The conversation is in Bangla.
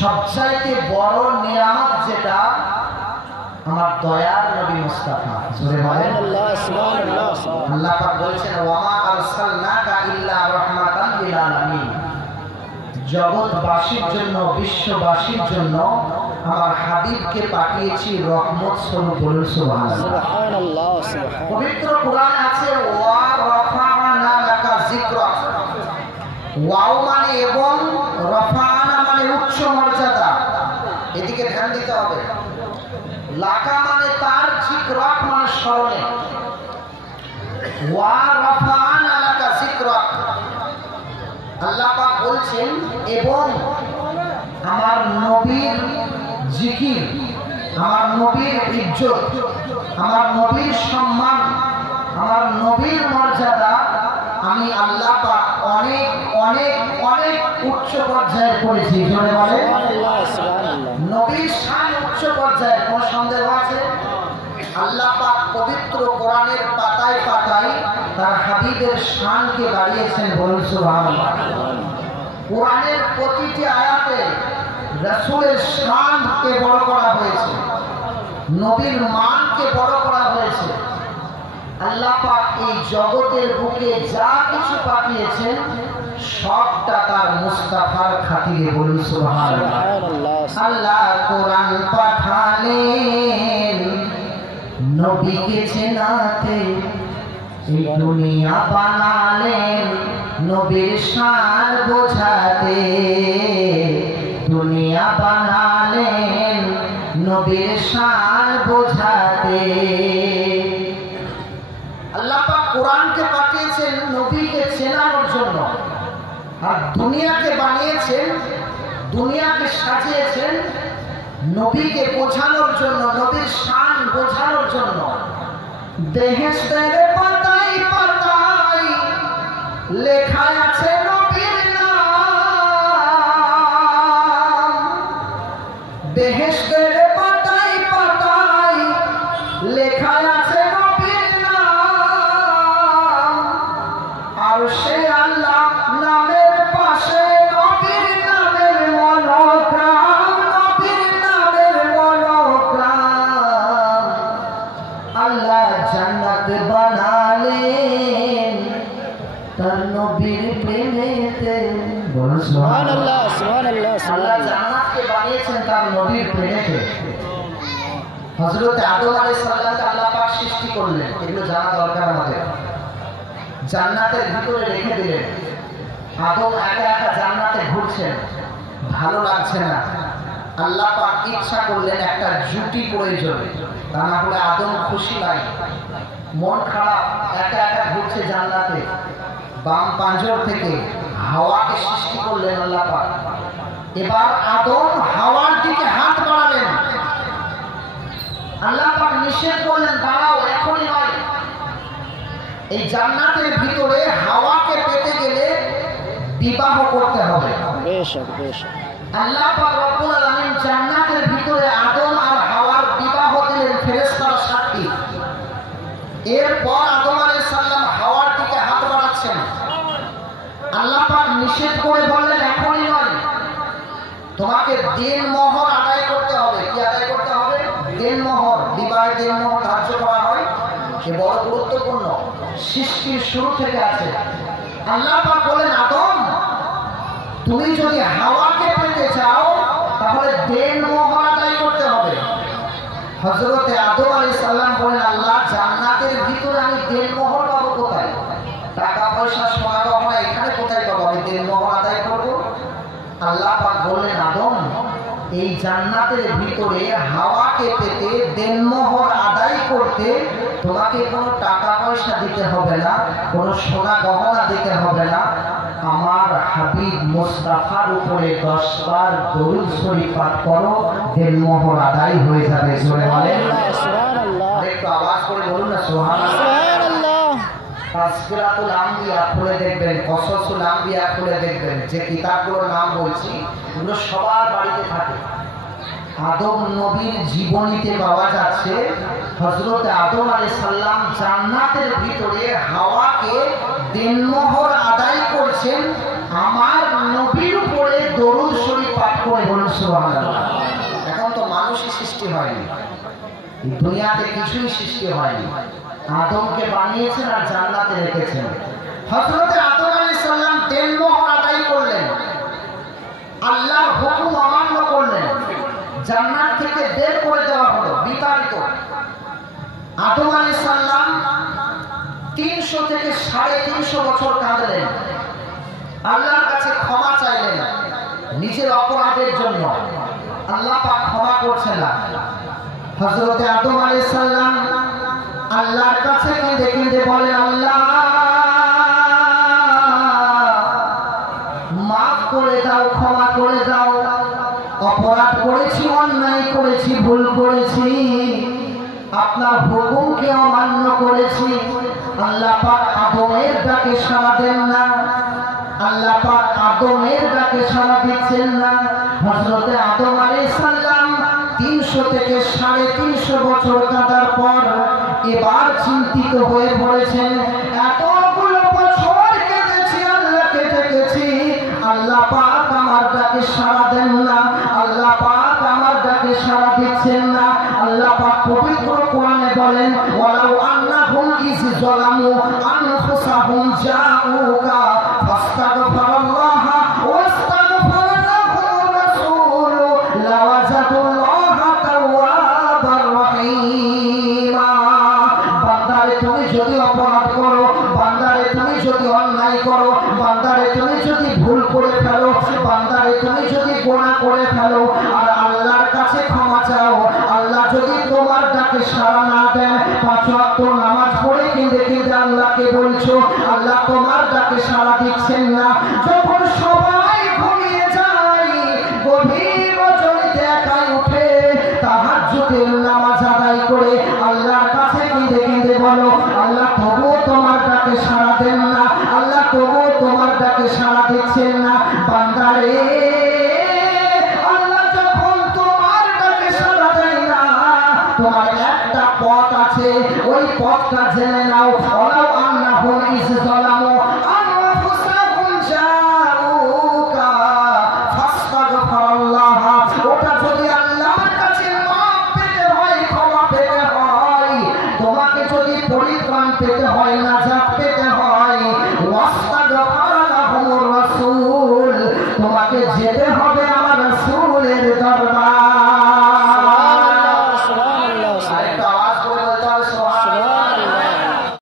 সবচাইতে বড় নিয়ামত যেটা আমার দয়ার নবী মুস্তাফা। সুবহানাল্লাহ সুবহানাল্লাহ। আল্লাহ পাক বলেছেন ওয়া মা আরসালনাকা ইল্লা রাহমাতান লিল আলামিন। জগৎবাসীর জন্য, বিশ্ববাসীর জন্য আমার হাবিবকে পাঠিয়েছি রহমত স্বরূপ। বলুন সুবহানাল্লাহ। পবিত্র কোরআনে আছে ওয়া রাফা'না লাকা যিকরাক। ওয়াও মানে এবং, রাফা'না মানে উচ্চ মর্যাদা। এদিকে ধ্যান দিতে হবে। লাকা মানে তার, যিকরাক মানে স্মরণে। ওয়া রাফা'না লাকা যিকরাক। আল্লাহ পাক বলছেন এবং আমার নবীর জিকির, আমার নবীর ইজ্জত, আমার নবীর সম্মান, আমার নবীর মর্যাদা আমি আল্লাহ পাক অনেক অনেক অনেক উচ্চ পর্যায়ে করেছি। জোরে বলে নবীর শান উচ্চ পর্যায়ে, কোনো সন্দেহ আছে? আল্লাহ পাক পবিত্র কোরআনের পাতায় পাতায় তার হাবিবের শানকে বাড়িয়েছেন। বলুন সুবহানাল্লাহ। কোরআনের প্রতিটি আয়াতে রাসূলের শানকে বড় করা হয়েছে, নবীর মানকে বড় করা হয়েছে। আল্লাহ পাক এই জগতের বুকে যা কিছু পাঠিয়েছেন সবটা তার মুস্তাফার খাতিরে। বলুন সুবহানাল্লাহ। আল্লাহ কোরআন পাঠালেন নবীকে চেনাতে, এই দুনিয়া বানালেন নবীর শান বোঝাতে, দুনিয়া বানালেন নবীর শান বোঝাতে। আল্লাহ পাক কোরআনকে পাঠিয়েছেন নবীকে চেনানোর জন্য, আর দুনিয়াকে বানিয়েছেন, দুনিয়াকে সাজিয়েছেন নবীকে বোঝানোর জন্য, নবীর শান বোঝানোর জন্য। বেহেশতের পাতায় পাতায় লেখা আছে নবীর নাম, বেহেশতের পাতায় পাতায় লেখা আছে নবীর নাম, আর সে আল্লাহ নামের পাশে নবীর নামের মনোগ্রাম, নবীর নামের মনোগ্রাম। আল্লাহ জান্নাত বানালেন তার নবীর প্রেমেতে। বলুন সুবহানাল্লাহ সুবহানাল্লাহ। আল্লাহ জান্নাতকে বানিয়েছেন তার নবীর প্রেমেতে। হযরত আদম আলাইহিস সালামকে আল্লাহ পাক সৃষ্টি করলেন, এগুলো জানা দরকার আমাদের। জান্নাতের ভিতরে রেখে দিলেন। আদম একা একা জান্নাতে ঘুরছেন, ভালো লাগছে না। আল্লাহ পাক ইচ্ছা করলেন একটা জুটি প্রয়োজন, তা না হলে আদম খুশি নাই, মন খারাপ, একা একা ঘুরছে জান্নাতে। বাম পাঁজর থেকে হাওয়াকে সৃষ্টি করলেন আল্লাহ পাক। এবার আদম হাওয়ার দিকে হাত বাড়ালেন, আল্লাহ পাক নিষেধ করলেন দাঁড়াও, এখনই নয়। এই জান্নাতের ভিতরে হাওয়াকে পেতে গেলে বিবাহ করতে হবে। আল্লাহ পাক রব্বুল আলামিন জান্নাতের ভিতরে আদম আর হাওয়ার বিবাহ দিলেন ফেরেশতার সাক্ষী। এরপর আদম আলাইহিস সালাম হাওয়ার দিকে হাত বাড়াচ্ছেন, আল্লাহ পাক নিষেধ করে বললেন এখনই নয়, তোমাকে দেনমোহর আদায় করতে হবে। কি আদায় করতে হবে? দেনমোহর। বিবাহে দেনমোহর ধার্য করা হয়, সে বড় গুরুত্বপূর্ণ, সৃষ্টির শুরু থেকে আছে। আল্লাহ পাক বলেন আদম, তুমি যদি হাওয়াকে পেতে চাও তাহলে দেনমোহর আদায় করতে হবে। হযরতে আদম আলাইহিস সালাম বলেন আল্লাহ, জান্নাতের ভিতরে আমি দেনমোহর পাবো কোথায়? টাকা পয়সা সোনা গহনা এখানে কোথায় পাবো? আমি দেনমোহর আদায় করব? আল্লাহ পাক বললেন আদম, এই জান্নাতের ভিতরে হাওয়াকে পেতে দেনমোহর আদায় করতে তোমাকে কোনো টাকা পয়সা দিতে হবে না, কোনো সোনা গহনা দিতে হবে না। আমার হাবিব মুস্তাফার উপরে 10 বার দরুদ শরীফ পাঠ করো, দেনমোহর আদায় হয়ে যাবে। জোরে বলেন সুবহানাল্লাহ। একটু আওয়াজ করে বলুন না সুবহানাল্লাহ। তাসকিরাতুল আম্বিয়া খুলে দেখবেন, কসসুল আম্বিয়া খুলে দেখবেন, যে কিতাবগুলোর নাম বলছি এগুলো সবার বাড়িতে থাকে। আদম নবীর জীবনীতে পাওয়া যাচ্ছে হযরত আদম আলাইহিস সালাম জান্নাতের ভিতরে হাওয়াকে দেনমোহর আদায় করছেন আমার নবীর উপরে দরুদ শরীফ পাঠ করে। বলুন সুবহানাল্লাহ। এখন তো মানুষই সৃষ্টি হয়নি, এই দুনিয়াতে কিছুই সৃষ্টি হয়নি। আদমকে বানিয়েছেন আর জান্নাতে রেখেছেন। হযরত আদম আলাইহিস সালাম দেনমোহর আদায় করলেন, আল্লাহর হুকুম অমান্য করলেন, জান্নাত থেকে বের করে দেওয়া হলো, বিতাড়িত। আদম আলাইহিস সালাম 300 থেকে 350 বছর কাঁদলেন, আল্লাহর কাছে ক্ষমা চাইলেন নিজের অপরাধের জন্য। আল্লাহ পাক ক্ষমা করছেন না। হযরত আদম আলাইহিস সালাম আল্লাহর কাছে কেঁদে কেঁদে বলেন, আল্লাহ মাফ করে দাও, ক্ষমা করে দাও, অপরাধ করেছি, অন্যায় করেছি, ভুল করেছি, আপনার হুকুমকে অমান্য করেছি। আল্লাহ পাক আদমের ডাকে সাড়া দেন না, আল্লাহ পাক আদমের ডাকে সাড়া দিচ্ছেন না। হযরত আদম আলাইহিস সালাম 300 থেকে 350 বছর কাটার পর এবার চিন্তিত হয়ে পড়েছেন, এতগুলো বছর কেটেছি, আল্লাহকে ডেকেছি, আল্লাহ পাক আমার ডাকে সাড়া দেন না, আল্লাহ পাক আমার ডাকে সাড়া দিচ্ছেন না। আল্লাহ পাক পবিত্র কোরআনে বলেন, ওয়ালাউ আন্নাহুম ইয যালামু আনফুসাহুম জাউকা ফাস্তাগফিরুল্লাহ ওয়াস্তাগফারা লাহুর রাসূল লাওয়াজাদুল্লাহ তাওয়াবার রহিমা। বান্দারে তুমি যদি অপরাধ করো, বান্দারে তুমি যদি অন্যায় করো, বান্দারে তুমি যদি ভুল করে ফেলো, বান্দারে তুমি যদি গুনাহ করে ফেলো আর আল্লাহর কাছে ক্ষমা চাও, আল্লাহ যদি তোমার ডাকে সাড়া না দেন, 5 ওয়াক্ত নামাজ পড়ে কেঁদে কেঁদে আল্লাহকে বলছো, আল্লাহ তোমার ডাকে সাড়া দিচ্ছেন না। যখন সবাই ঘুমিয়ে যায়, গভীর রজনীতে একাই উঠে তাহাজ্জুদের নামাজ আদায় করে আল্লাহর কাছে কেঁদে কেঁদে বলো, আল্লাহ তবুও তোমার ডাকে সাড়া দেন না, আল্লাহ তবুও তোমার ডাকে সাড়া দিচ্ছেন না। বান্দারে আল্লাহ যখন তোমার ডাকে সাড়া দেয় না, তোমার একটা পথ আছে, ওই পথটা জেনে নাও,